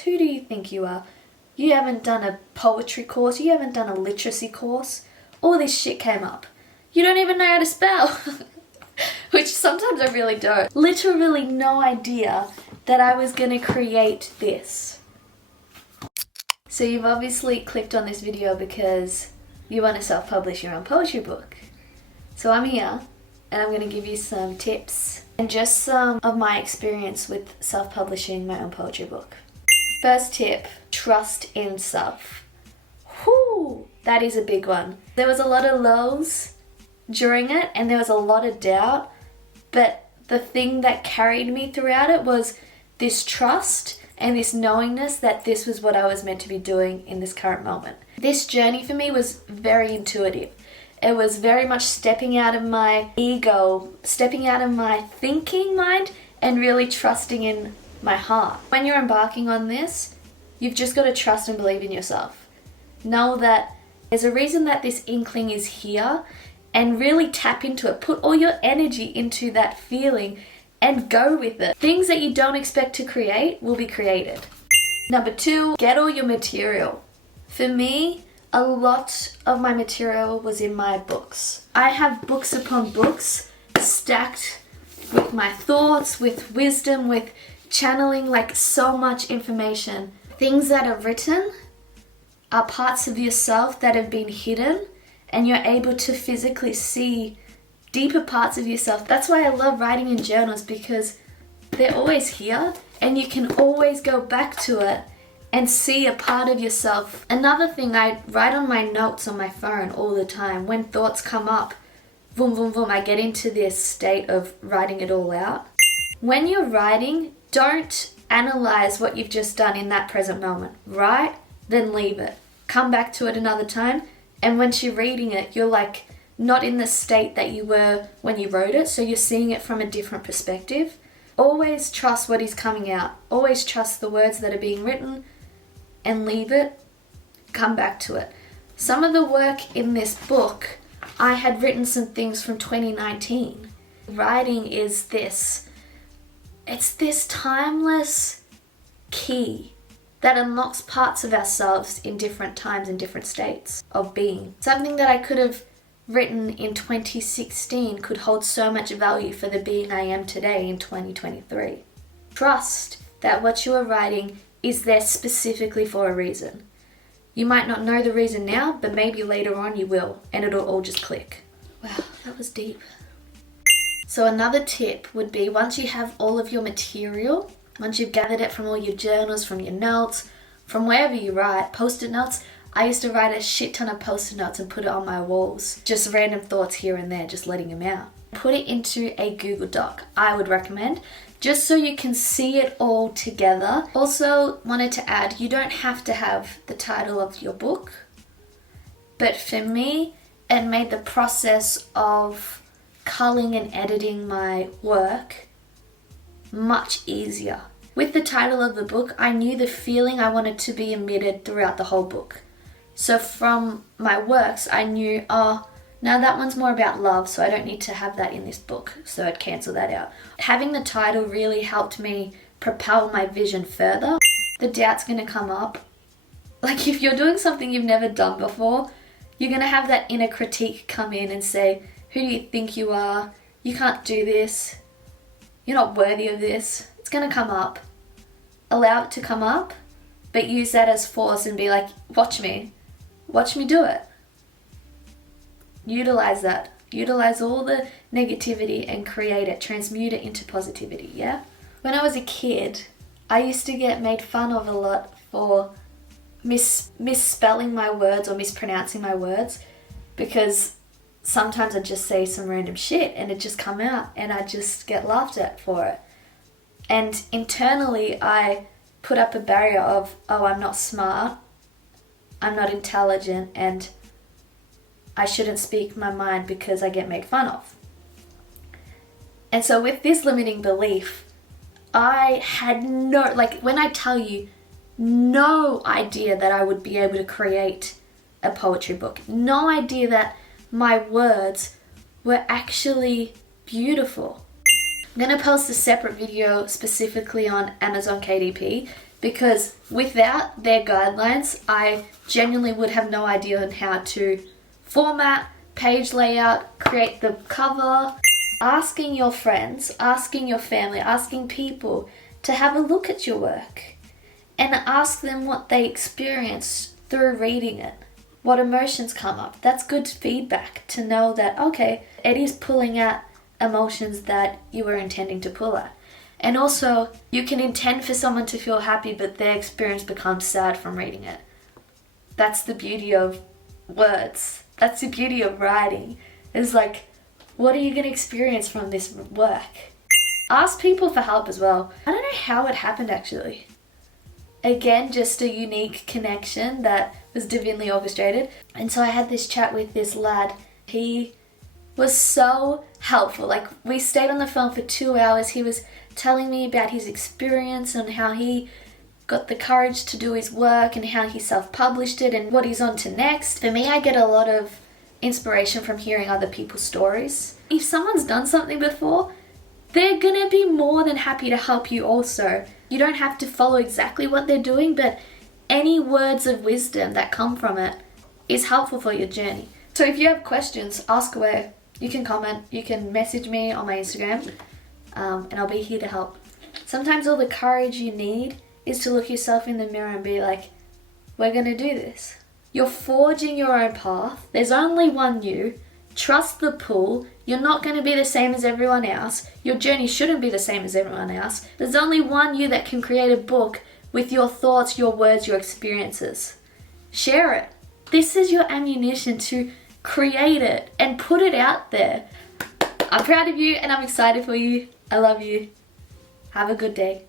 Who do you think you are? You haven't done a poetry course, you haven't done a literacy course. All this shit came up. You don't even know how to spell. Which sometimes I really don't. Literally no idea that I was gonna create this. So you've obviously clicked on this video because you want to self-publish your own poetry book. So I'm here and I'm going to give you some tips and just some of my experience with self-publishing my own poetry book. First tip, trust in self. Whoo, that is a big one. There was a lot of lows during it and there was a lot of doubt, but the thing that carried me throughout it was this trust and this knowingness that this was what I was meant to be doing in this current moment. This journey for me was very intuitive. It was very much stepping out of my ego, stepping out of my thinking mind and really trusting in my heart. When you're embarking on this, you've just got to trust and believe in yourself. Know that there's a reason that this inkling is here and really tap into it. Put all your energy into that feeling and go with it. Things that you don't expect to create will be created. Number 2, get all your material. For me, a lot of my material was in my books. I have books upon books stacked with my thoughts, with wisdom, with channeling, like so much information. Things that are written are parts of yourself that have been hidden and you're able to physically see deeper parts of yourself. That's why I love writing in journals, because they're always here and you can always go back to it and see a part of yourself. Another thing, I write on my notes on my phone all the time. When thoughts come up, boom, boom, boom, I get into this state of writing it all out. When you're writing, don't analyze what you've just done in that present moment. Write, then leave it. Come back to it another time, and once you're reading it, you're like not in the state that you were when you wrote it, so you're seeing it from a different perspective. Always trust what is coming out. Always trust the words that are being written and leave it. Come back to it. Some of the work in this book, I had written some things from 2019. Writing is this. It's this timeless key that unlocks parts of ourselves in different times and different states of being. Something that I could have written in 2016 could hold so much value for the being I am today in 2023. Trust that what you are writing is there specifically for a reason. You might not know the reason now, but maybe later on you will, and it'll all just click. Wow, that was deep. So another tip would be, once you have all of your material, once you've gathered it from all your journals, from your notes, from wherever you write, post-it notes. I used to write a shit ton of post-it notes and put it on my walls. Just random thoughts here and there, just letting them out. Put it into a Google Doc, I would recommend, just so you can see it all together. Also wanted to add, you don't have to have the title of your book, but for me, it made the process of culling and editing my work much easier. With the title of the book, I knew the feeling I wanted to be emitted throughout the whole book. So from my works, I knew, oh, now that one's more about love, so I don't need to have that in this book, so I'd cancel that out. Having the title really helped me propel my vision further. The doubt's going to come up. Like, if you're doing something you've never done before, you're going to have that inner critique come in and say, who do you think you are? You can't do this. You're not worthy of this. It's going to come up. Allow it to come up, but use that as force and be like, watch me. Watch me do it. Utilize that. Utilize all the negativity and create it. Transmute it into positivity, yeah? When I was a kid, I used to get made fun of a lot for misspelling my words or mispronouncing my words, because sometimes I'd just say some random shit and it'd just come out and I'd just get laughed at for it. And internally, I put up a barrier of, oh, I'm not smart, I'm not intelligent, and I shouldn't speak my mind because I get made fun of. And so with this limiting belief, I had no, like when I tell you, no idea that I would be able to create a poetry book. No idea that my words were actually beautiful. I'm going to post a separate video specifically on Amazon KDP because without their guidelines, I genuinely would have no idea on how to format, page layout, create the cover. Asking your friends, asking your family, asking people to have a look at your work and ask them what they experienced through reading it. What emotions come up. That's good feedback to know that, okay, Eddie's pulling out emotions that you were intending to pull at. And also, you can intend for someone to feel happy, but their experience becomes sad from reading it. That's the beauty of words. That's the beauty of writing. It's like, what are you going to experience from this work? Ask people for help as well. I don't know how it happened actually. Again, just a unique connection that was divinely orchestrated. And so I had this chat with this lad. He was so helpful. Like, we stayed on the phone for 2 hours. He was telling me about his experience and how he got the courage to do his work and how he self-published it and what he's on to next. For me, I get a lot of inspiration from hearing other people's stories. If someone's done something before, they're gonna be more than happy to help you also. You don't have to follow exactly what they're doing, but any words of wisdom that come from it is helpful for your journey. So if you have questions, ask away. You can comment, you can message me on my Instagram, and I'll be here to help. Sometimes all the courage you need is to look yourself in the mirror and be like, we're gonna do this. You're forging your own path. There's only one you. Trust the pull. You're not going to be the same as everyone else. Your journey shouldn't be the same as everyone else. There's only one you that can create a book with your thoughts, your words, your experiences. Share it. This is your ammunition to create it and put it out there. I'm proud of you and I'm excited for you. I love you. Have a good day.